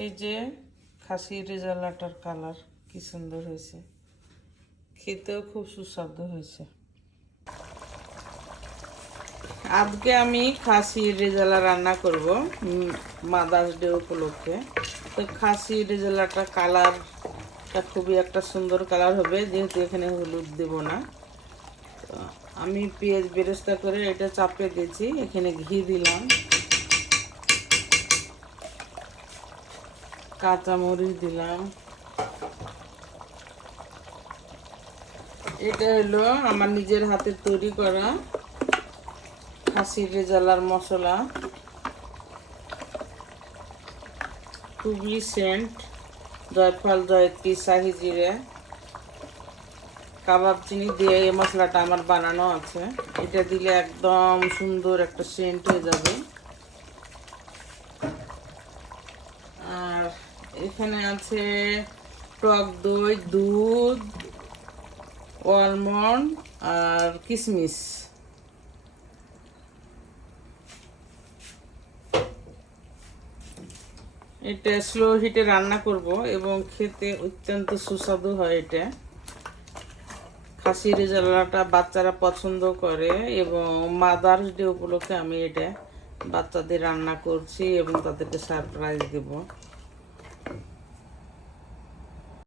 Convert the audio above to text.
এই যে খাসি রেজালাটার কালার কি সুন্দর হয়েছে, খেতেও খুব সুস্বাদু হয়েছে। আজকে আমি খাসি রেজালা রান্না করব মাদার্স ডে উপলক্ষে। তো খাসি রেজালাটা কালারটা খুবই একটা সুন্দর কালার হবে, যেহেতু এখানে হলুদ দেব না। তো আমি পেঁয়াজ বেরেস্তা করে এটা চাপিয়ে দিয়েছি, এখানে ঘি দিলাম, কাঁচামরিচ দিলাম। এটা হলো আমার নিজের হাতে তৈরি করা খাসির রেজালার মশলা, খুবই সেন্ট, জয়ফল, জয়ত্রী, শাহি জিরে, কাবাব চিনি দিয়ে এই মশলাটা আমার বানানো আছে। এটা দিলে একদম সুন্দর একটা সেন্ট হয়ে যাবে। আর এখানে আছে টক দই, দুধ, আলমন্ড আর কিশমিশ। এটা স্লো হিটে রান্না করব এবং খেতে অত্যন্ত সুস্বাদু হয়। এটা খাসি রেজালাটা বাচ্চারা পছন্দ করে এবং মাদার্স ডে উপলক্ষে আমি এটা বাচ্চাদের রান্না করছি এবং তাদেরকে সারপ্রাইজ দেব।